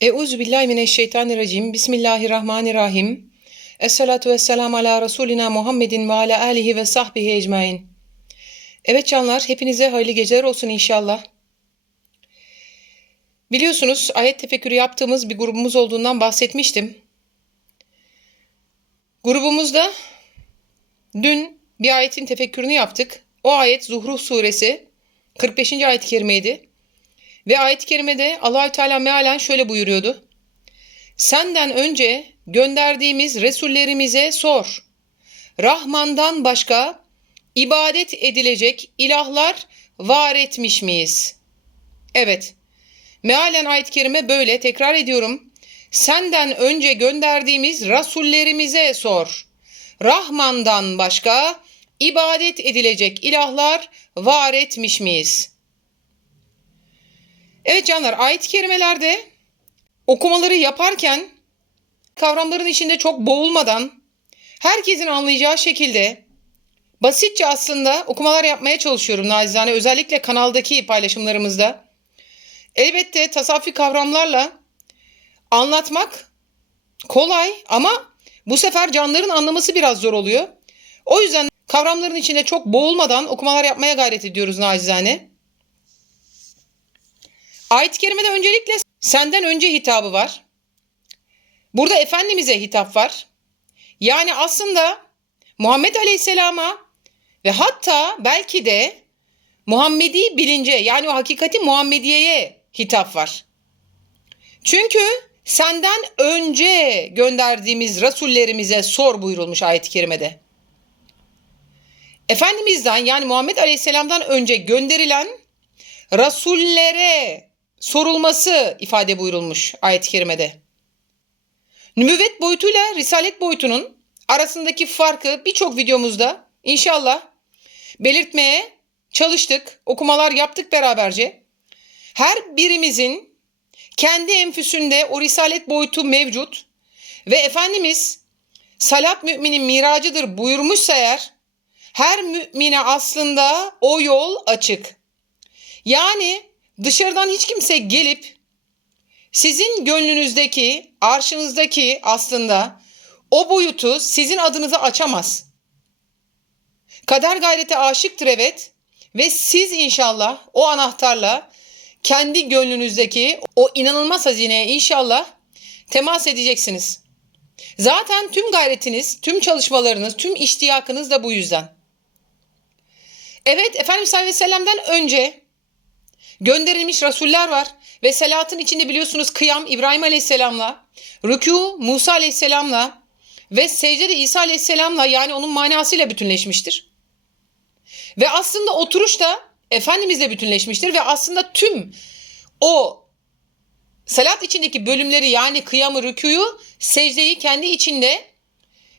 Euzu billahi mineşşeytanirracim. Bismillahirrahmanirrahim. Esselatu vesselamu ala Resulina Muhammedin ve ala alihi ve sahbihi ecmain. Evet canlar, hepinize hayırlı geceler olsun inşallah. Biliyorsunuz ayet tefekkürü yaptığımız bir grubumuz olduğundan bahsetmiştim. Grubumuzda dün bir ayetin tefekkürünü yaptık. O ayet Zuhruf suresi 45. ayet-i kerimeydi. Ve ayet-i kerimede Allahü Teala mealen şöyle buyuruyordu. Senden önce gönderdiğimiz resullerimize sor. Rahman'dan başka ibadet edilecek ilahlar var etmiş miyiz? Evet. Mealen ayet-i kerime böyle tekrar ediyorum. Senden önce gönderdiğimiz rasullerimize sor. Rahman'dan başka ibadet edilecek ilahlar var etmiş miyiz?'' Evet canlar ayet-i kerimelerde okumaları yaparken kavramların içinde çok boğulmadan herkesin anlayacağı şekilde basitçe aslında okumalar yapmaya çalışıyorum nacizane özellikle kanaldaki paylaşımlarımızda. Elbette tasavvufi kavramlarla anlatmak kolay ama bu sefer canların anlaması biraz zor oluyor. O yüzden kavramların içinde çok boğulmadan okumalar yapmaya gayret ediyoruz nacizane. Ayet-i kerimede öncelikle senden önce hitabı var. Burada Efendimiz'e hitap var. Yani aslında Muhammed Aleyhisselam'a ve hatta belki de Muhammedi bilince yani o hakikati Muhammediye'ye hitap var. Çünkü senden önce gönderdiğimiz rasullerimize sor buyurulmuş ayet-i kerimede. Efendimiz'den yani Muhammed Aleyhisselam'dan önce gönderilen rasullere sorulması ifade buyurulmuş ayet-i kerimede. Nübüvvet boyutuyla risalet boyutunun arasındaki farkı birçok videomuzda inşallah belirtmeye çalıştık. Okumalar yaptık beraberce. Her birimizin kendi enfüsünde o risalet boyutu mevcut ve Efendimiz salat müminin miracıdır buyurmuşsa eğer her mümine aslında o yol açık. Yani dışarıdan hiç kimse gelip sizin gönlünüzdeki, arşınızdaki aslında o boyutu sizin adınıza açamaz. Kader gayrete aşıktır evet ve siz inşallah o anahtarla kendi gönlünüzdeki o inanılmaz hazineye inşallah temas edeceksiniz. Zaten tüm gayretiniz, tüm çalışmalarınız, tüm iştiyakınız da bu yüzden. Evet Efendimiz sallallahu aleyhi ve sellem'den önce Gönderilmiş rasuller var ve selatın içinde biliyorsunuz kıyam İbrahim Aleyhisselam'la, rükû Musa Aleyhisselam'la ve secde de İsa Aleyhisselam'la yani onun manasıyla bütünleşmiştir. Ve aslında oturuş da Efendimizle bütünleşmiştir ve aslında tüm o salat içindeki bölümleri yani kıyamı, rükûyu, secdeyi kendi içinde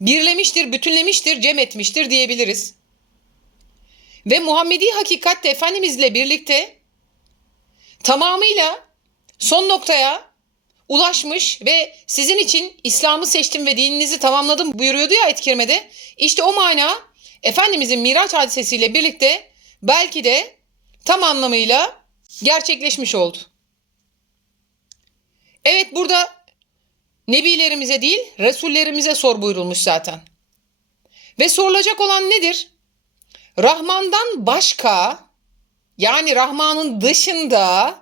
birlemiştir, bütünlemiştir, cem etmiştir diyebiliriz. Ve Muhammedi hakikat de Efendimizle birlikte tamamıyla son noktaya ulaşmış ve sizin için İslam'ı seçtim ve dininizi tamamladım buyuruyordu ya ayet. İşte o mana Efendimizin Miraç hadisesiyle birlikte belki de tam anlamıyla gerçekleşmiş oldu. Evet burada Nebilerimize değil Resullerimize sor buyurulmuş zaten. Ve sorulacak olan nedir? Rahman'dan başka yani Rahman'ın dışında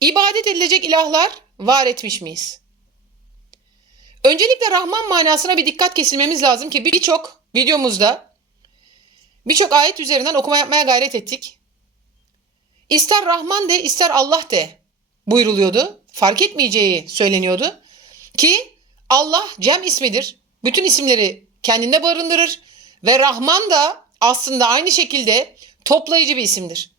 ibadet edilecek ilahlar var etmiş miyiz? Öncelikle Rahman manasına bir dikkat kesilmemiz lazım ki birçok videomuzda birçok ayet üzerinden okuma yapmaya gayret ettik. İster Rahman de ister Allah de buyuruluyordu. Fark etmeyeceği söyleniyordu. Ki Allah Cem ismidir. Bütün isimleri kendinde barındırır ve Rahman da aslında aynı şekilde toplayıcı bir isimdir.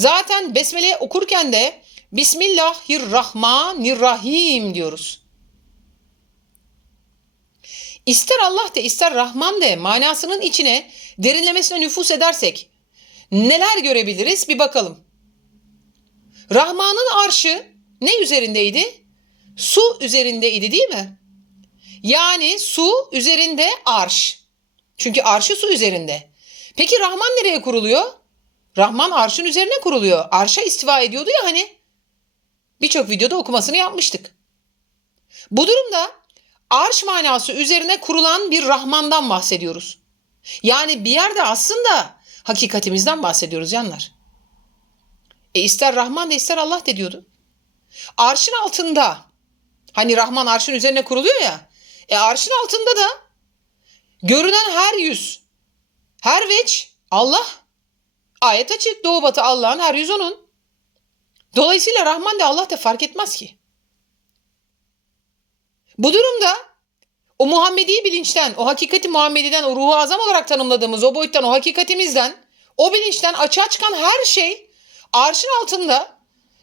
Zaten besmele okurken de Bismillahirrahmanirrahim diyoruz. İster Allah de ister Rahman de manasının içine derinlemesine nüfus edersek neler görebiliriz bir bakalım. Rahman'ın arşı ne üzerindeydi? Su üzerindeydi değil mi? Yani su üzerinde arş. Çünkü arşı su üzerinde. Peki Rahman nereye kuruluyor? Rahman arşın üzerine kuruluyor. Arşa istiva ediyordu ya hani. Birçok videoda okumasını yapmıştık. Bu durumda arş manası üzerine kurulan bir Rahman'dan bahsediyoruz. Yani bir yerde aslında hakikatimizden bahsediyoruz canlar. E ister Rahman de ister Allah de diyordu. Arşın altında hani Rahman arşın üzerine kuruluyor ya. E arşın altında da görünen her yüz, her veç Allah. Ayet açık doğu batı Allah'ın her yüz onun. Dolayısıyla Rahman de Allah da fark etmez ki. Bu durumda o Muhammedi bilinçten, o hakikati Muhammedi'den, o ruhu azam olarak tanımladığımız o boyuttan, o hakikatimizden, o bilinçten açığa çıkan her şey arşın altında,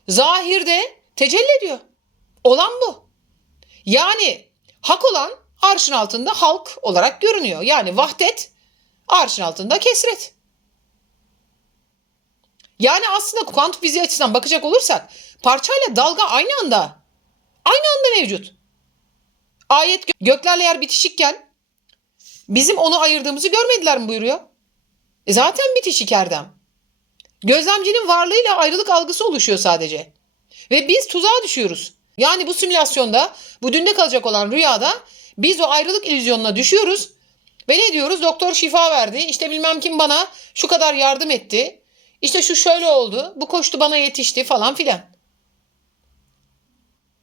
zahirde tecelli ediyor. Olan bu. Yani hak olan arşın altında halk olarak görünüyor. Yani vahdet arşın altında kesret. Yani aslında kuantum fiziği açısından bakacak olursak parçayla dalga aynı anda aynı anda mevcut. Ayet gö- göklerle yer bitişikken bizim onu ayırdığımızı görmediler mi buyuruyor? E zaten bitişik Erdem. Gözlemcinin varlığıyla ayrılık algısı oluşuyor sadece. Ve biz tuzağa düşüyoruz. Yani bu simülasyonda, bu dünde kalacak olan rüyada biz o ayrılık illüzyonuna düşüyoruz. Ve ne diyoruz? Doktor şifa verdi. İşte bilmem kim bana şu kadar yardım etti. İşte şu şöyle oldu. Bu koştu bana yetişti falan filan.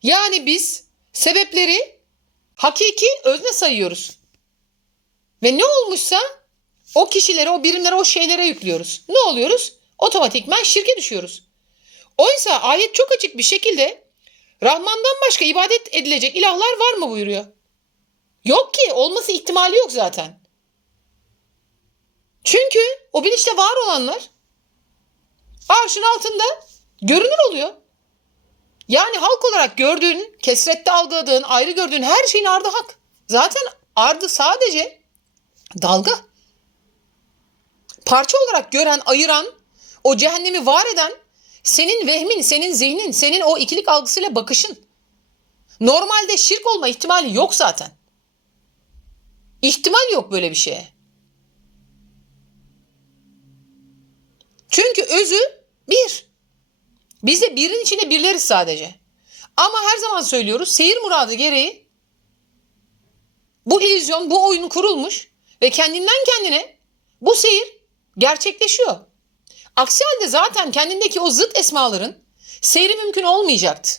Yani biz sebepleri hakiki özne sayıyoruz. Ve ne olmuşsa o kişilere, o birimlere, o şeylere yüklüyoruz. Ne oluyoruz? Otomatikman şirke düşüyoruz. Oysa ayet çok açık bir şekilde Rahman'dan başka ibadet edilecek ilahlar var mı buyuruyor. Yok ki olması ihtimali yok zaten. Çünkü o bilinçte var olanlar arşın altında görünür oluyor. Yani halk olarak gördüğün, kesrette algıladığın, ayrı gördüğün her şeyin ardı hak. Zaten ardı sadece dalga. Parça olarak gören, ayıran, o cehennemi var eden senin vehmin, senin zihnin, senin o ikilik algısıyla bakışın. Normalde şirk olma ihtimali yok zaten. İhtimal yok böyle bir şeye. Çünkü özü bir. Biz de birin içinde birleriz sadece. Ama her zaman söylüyoruz seyir muradı gereği bu illüzyon, bu oyun kurulmuş ve kendinden kendine bu seyir gerçekleşiyor. Aksi halde zaten kendindeki o zıt esmaların seyri mümkün olmayacaktı.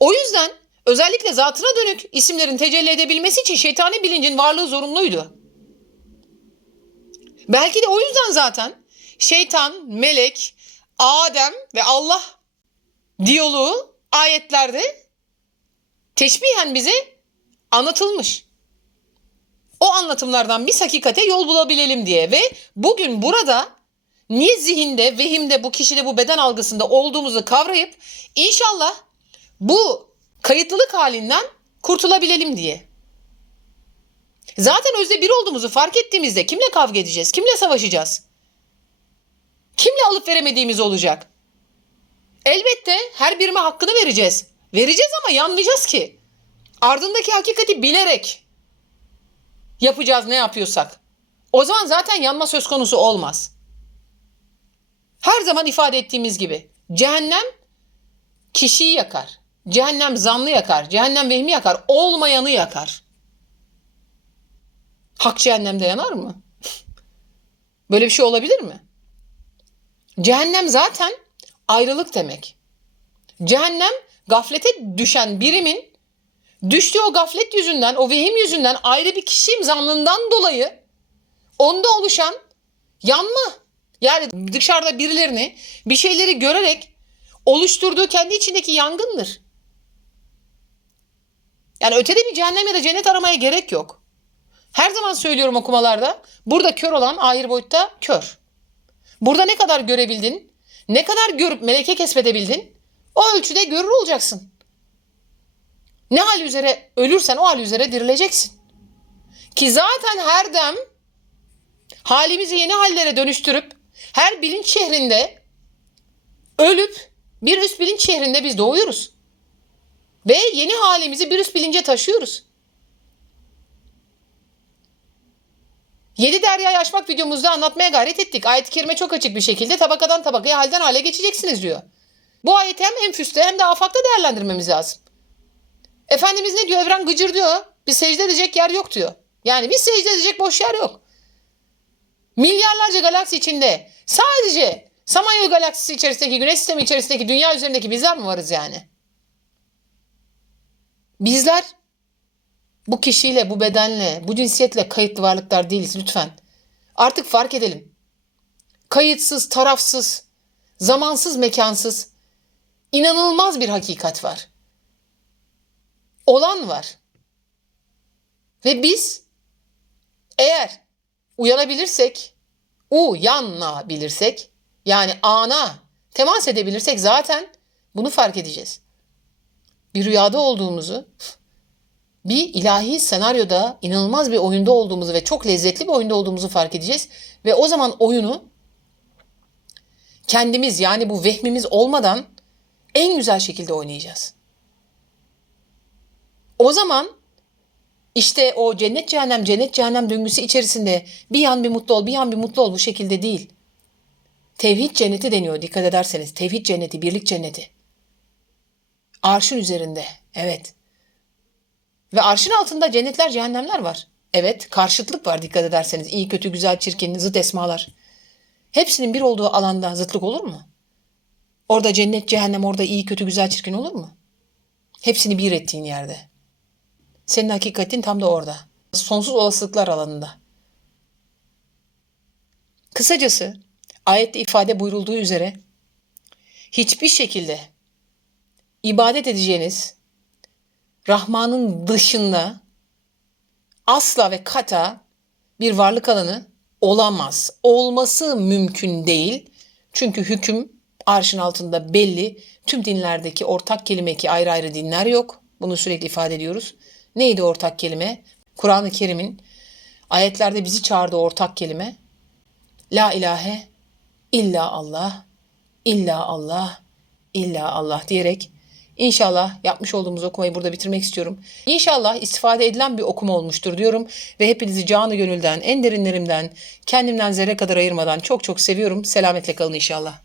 O yüzden özellikle zatına dönük isimlerin tecelli edebilmesi için şeytani bilincin varlığı zorunluydu. Belki de o yüzden zaten şeytan, melek, Adem ve Allah diyaloğu ayetlerde teşbihen bize anlatılmış. O anlatımlardan biz hakikate yol bulabilelim diye ve bugün burada niye zihinde, vehimde, bu kişide, bu beden algısında olduğumuzu kavrayıp inşallah bu kayıtlılık halinden kurtulabilelim diye. Zaten özde bir olduğumuzu fark ettiğimizde kimle kavga edeceğiz? Kimle savaşacağız? Kimle alıp veremediğimiz olacak? Elbette her birime hakkını vereceğiz. Vereceğiz ama yanmayacağız ki. Ardındaki hakikati bilerek yapacağız ne yapıyorsak. O zaman zaten yanma söz konusu olmaz. Her zaman ifade ettiğimiz gibi cehennem kişiyi yakar. Cehennem zanlı yakar. Cehennem vehmi yakar. Olmayanı yakar. Hak cehennemde yanar mı? Böyle bir şey olabilir mi? Cehennem zaten ayrılık demek. Cehennem gaflete düşen birimin düştüğü o gaflet yüzünden, o vehim yüzünden ayrı bir kişiyim zannından dolayı onda oluşan yanma. Yani dışarıda birilerini bir şeyleri görerek oluşturduğu kendi içindeki yangındır. Yani ötede bir cehennem ya da cennet aramaya gerek yok. Her zaman söylüyorum okumalarda. Burada kör olan ayrı boyutta kör. Burada ne kadar görebildin, ne kadar görüp meleke kesbedebildin, o ölçüde görür olacaksın. Ne hal üzere ölürsen o hal üzere dirileceksin. Ki zaten her dem halimizi yeni hallere dönüştürüp her bilinç şehrinde ölüp bir üst bilinç şehrinde biz doğuyoruz. Ve yeni halimizi bir üst bilince taşıyoruz. Yedi deryayı aşmak videomuzda anlatmaya gayret ettik. Ayet-i kerime çok açık bir şekilde tabakadan tabakaya halden hale geçeceksiniz diyor. Bu ayeti hem enfüste hem de afakta değerlendirmemiz lazım. Efendimiz ne diyor? Evren gıcır diyor. Bir secde edecek yer yok diyor. Yani bir secde edecek boş yer yok. Milyarlarca galaksi içinde sadece Samanyolu galaksisi içerisindeki, güneş sistemi içerisindeki, dünya üzerindeki bizler mi varız yani? Bizler bu kişiyle, bu bedenle, bu cinsiyetle kayıtlı varlıklar değiliz lütfen. Artık fark edelim. Kayıtsız, tarafsız, zamansız, mekansız inanılmaz bir hakikat var. Olan var. Ve biz eğer uyanabilirsek, uyanabilirsek, yani ana temas edebilirsek zaten bunu fark edeceğiz. Bir rüyada olduğumuzu, bir ilahi senaryoda inanılmaz bir oyunda olduğumuzu ve çok lezzetli bir oyunda olduğumuzu fark edeceğiz. Ve o zaman oyunu kendimiz yani bu vehmimiz olmadan en güzel şekilde oynayacağız. O zaman işte o cennet cehennem cennet cehennem döngüsü içerisinde bir yan bir mutlu ol bir yan bir mutlu ol bu şekilde değil. Tevhid cenneti deniyor dikkat ederseniz. Tevhid cenneti, birlik cenneti. Arşın üzerinde. Evet. Ve arşın altında cennetler, cehennemler var. Evet, karşıtlık var dikkat ederseniz. İyi, kötü, güzel, çirkin, zıt esmalar. Hepsinin bir olduğu alanda zıtlık olur mu? Orada cennet, cehennem, orada iyi, kötü, güzel, çirkin olur mu? Hepsini bir ettiğin yerde. Senin hakikatin tam da orada. Sonsuz olasılıklar alanında. Kısacası ayette ifade buyurulduğu üzere hiçbir şekilde ibadet edeceğiniz Rahman'ın dışında asla ve kata bir varlık alanı olamaz. Olması mümkün değil. Çünkü hüküm arşın altında belli. Tüm dinlerdeki ortak kelime ki ayrı ayrı dinler yok. Bunu sürekli ifade ediyoruz. Neydi ortak kelime? Kur'an-ı Kerim'in ayetlerde bizi çağırdığı ortak kelime La ilahe illa Allah, illa Allah, illa Allah diyerek İnşallah yapmış olduğumuz okumayı burada bitirmek istiyorum. İnşallah istifade edilen bir okuma olmuştur diyorum ve hepinizi canı gönülden, en derinlerimden, kendimden zerre kadar ayırmadan çok çok seviyorum. Selametle kalın inşallah.